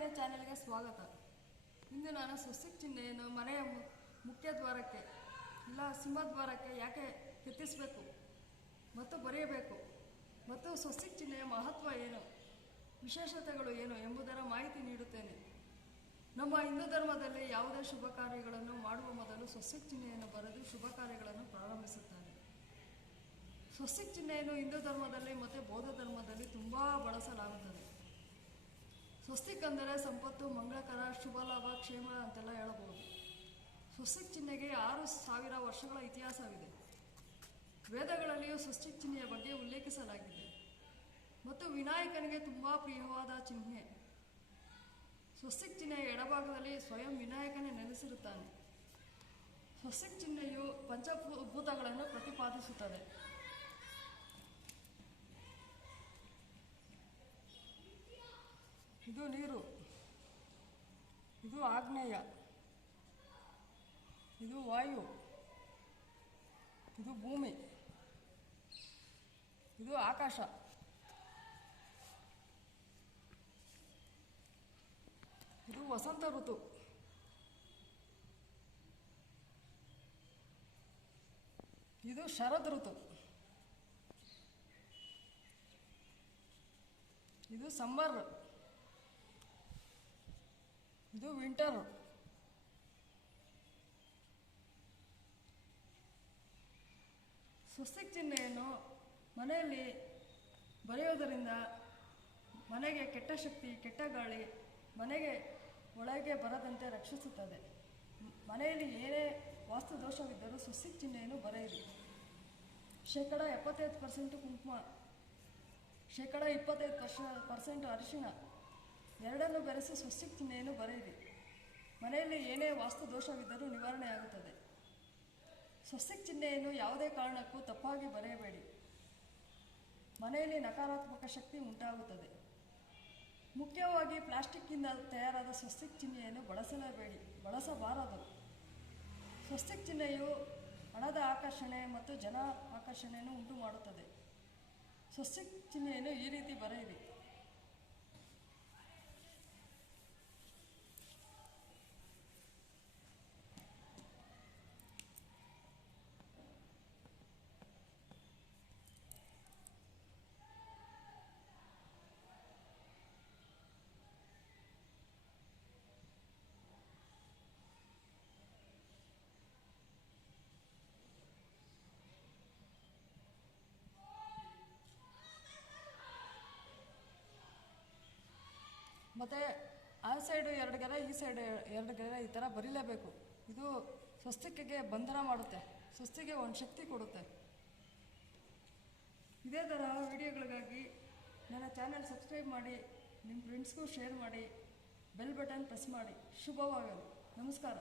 ನಾರಾಯಣ ಚಾನೆಲ್ಗೆ ಸ್ವಾಗತ. ಇಂದು ನಾನು ಸ್ವಸ್ತಿಕ್ ಚಿಹ್ನೆಯನ್ನು ಮನೆಯ ಮುಖ್ಯ ದ್ವಾರಕ್ಕೆ, ಇಲ್ಲ ಸಿಂಹದ್ವಾರಕ್ಕೆ ಯಾಕೆ ಕೆತ್ತಿಸಬೇಕು? ಮತ್ತು ಬರೆಯಬೇಕು. ಮತ್ತು ಸ್ವಸ್ತಿಕ್ ಚಿಹ್ನೆಯ ಮಹತ್ವ ಏನು? ವಿಶೇಷತೆಗಳು ಏನು ಎಂಬುದರ ಮಾಹಿತಿ ನೀಡುತ್ತೇನೆ. ನಮ್ಮ ಹಿಂದೂ ಧರ್ಮದಲ್ಲಿ ಯಾವುದೇ ಶುಭ ಕಾರ್ಯಗಳನ್ನು ಮಾಡುವ ಮೊದಲು ಸ್ವಸ್ತಿಕ್ ಚಿಹ್ನೆಯನ್ನು ಬರೆದು ಶುಭ ಕಾರ್ಯಗಳನ್ನು ಪ್ರಾರಂಭಿಸುತ್ತಾರೆ. ಸ್ವಸ್ತಿಕ್ ಚಿಹ್ನೆಯನ್ನು ಹಿಂದೂ ಧರ್ಮದಲ್ಲಿ ಮತ್ತು ಬೌದ್ಧ ಧರ್ಮದಲ್ಲಿ ತುಂಬ ಬಳಸಲಾಗುತ್ತದೆ. ಅಂದರೆ ಸಂಪತ್ತು, ಮಂಗಳಕರ, ಶುಭ, ಲಾಭ, ಕ್ಷೇಮ ಅಂತೆಲ್ಲ ಹೇಳಬಹುದು. ಸ್ವಸ್ತಿಕ್ ಚಿಹ್ನೆಗೆ ಆರು ಸಾವಿರ ವರ್ಷಗಳ ಇತಿಹಾಸವಿದೆ. ವೇದಗಳಲ್ಲಿಯೂ ಸ್ವಸ್ತಿಕ್ ಚಿಹ್ನೆಯ ಬಗ್ಗೆ ಉಲ್ಲೇಖಿಸಲಾಗಿದೆ. ಮತ್ತು ವಿನಾಯಕನಿಗೆ ತುಂಬ ಪ್ರಿಯವಾದ ಚಿಹ್ನೆ. ಸ್ವಸ್ತಿಕ್ ಚಿಹ್ನೆಯ ಎಡಭಾಗದಲ್ಲಿ ಸ್ವಯಂ ವಿನಾಯಕನೇ ನೆಲೆಸಿರುತ್ತಾನೆ. ಸ್ವಸ್ತಿಕ್ ಚಿಹ್ನೆಯು ಪಂಚಭೂತಗಳನ್ನು ಪ್ರತಿಪಾದಿಸುತ್ತದೆ. ಇದು ನೀರು. ಇದು ಆಗ್ನೇಯ. ಇದು ವಾಯು. ಇದು ಭೂಮಿ. ಇದು ಆಕಾಶ. ಇದು ವಸಂತ ಋತು. ಇದು ಶರದ್ ಋತು. ಇದು ಸಮ್ಮರ್. ಇದು ವಿಂಟರ್ ಸ್ವಸ್ತಿಕ್ ಚಿಹ್ನೆಯನ್ನು ಮನೆಯಲ್ಲಿ ಬರೆಯೋದರಿಂದ ಮನೆಗೆ ಕೆಟ್ಟ ಶಕ್ತಿ, ಕೆಟ್ಟ ಗಾಳಿ ಮನೆಗೆ, ಒಳಗೆ ಬರದಂತೆ ರಕ್ಷಿಸುತ್ತದೆ. ಮನೆಯಲ್ಲಿ ಏನೇ ವಾಸ್ತು ದೋಷವಿದ್ದರೂ ಸ್ವಸ್ತಿಕ್ ಚಿಹ್ನೆಯನ್ನು ಬರೆಯಿರಿ. ಶೇಕಡ ಎಪ್ಪತ್ತೈದು ಪರ್ಸೆಂಟ್ ಕುಂಕುಮ, ಶೇಕಡ ಇಪ್ಪತ್ತೈದು ಪರ್ಶ ಪರ್ಸೆಂಟ್ ಅರಿಶಿಣ ಎರಡನ್ನು ಬೆರೆಸಿ ಸ್ವಸ್ತಿಕ್ ಚಿಹ್ನೆಯನ್ನು ಬರೆಯಿರಿ ಮನೆಯಲ್ಲಿ ಏನೇ ವಾಸ್ತು ದೋಷವಿದ್ದರೂ ನಿವಾರಣೆಯಾಗುತ್ತದೆ ಸ್ವಸ್ತಿಕ್ ಚಿಹ್ನೆಯನ್ನು ಯಾವುದೇ ಕಾರಣಕ್ಕೂ ತಪ್ಪಾಗಿ ಬರೆಯಬೇಡಿ. ಮನೆಯಲ್ಲಿ ನಕಾರಾತ್ಮಕ ಶಕ್ತಿ ಉಂಟಾಗುತ್ತದೆ. ಮುಖ್ಯವಾಗಿ ಪ್ಲಾಸ್ಟಿಕ್ಕಿಂದ ತಯಾರಾದ ಸ್ವಸ್ತಿಕ್ ಚಿಹ್ನೆಯನ್ನು ಬಳಸಲೇಬೇಡಿ. ಬಳಸಬಾರದು. ಸ್ವಸ್ತಿಕ್ ಚಿಹ್ನೆಯು ಹಣದ ಆಕರ್ಷಣೆ ಮತ್ತು ಜನ ಆಕರ್ಷಣೆಯನ್ನು ಉಂಟು ಮಾಡುತ್ತದೆ ಸ್ವಸ್ತಿಕ್ ಚಿಹ್ನೆಯನ್ನು ಈ ರೀತಿ ಬರೆಯಿರಿ. ಮತ್ತು ಆ ಸೈಡು ಎರಡು ಗೆರೆ, ಈ ಸೈಡ್ ಎರಡು ಗೆರೆ ಈ ಥರ ಬರೀಲೇಬೇಕು. ಇದು ಸ್ವಸ್ತಿಕೆಗೆ ಬಂಧನ ಮಾಡುತ್ತೆ. ಸ್ವಸ್ತಿಗೆ ಒಂದು ಶಕ್ತಿ ಕೊಡುತ್ತೆ. ಇದೇ ಥರ ವಿಡಿಯೋಗಳಿಗಾಗಿ ನನ್ನ ಚಾನಲ್ ಸಬ್ಸ್ಕ್ರೈಬ್ ಮಾಡಿ ನಿಮ್ಮ ಫ್ರೆಂಡ್ಸ್ಗೂ ಶೇರ್ ಮಾಡಿ ಬೆಲ್ ಬಟನ್ ಪ್ರೆಸ್ ಮಾಡಿ. ಶುಭವಾಗಲಿ. ನಮಸ್ಕಾರ.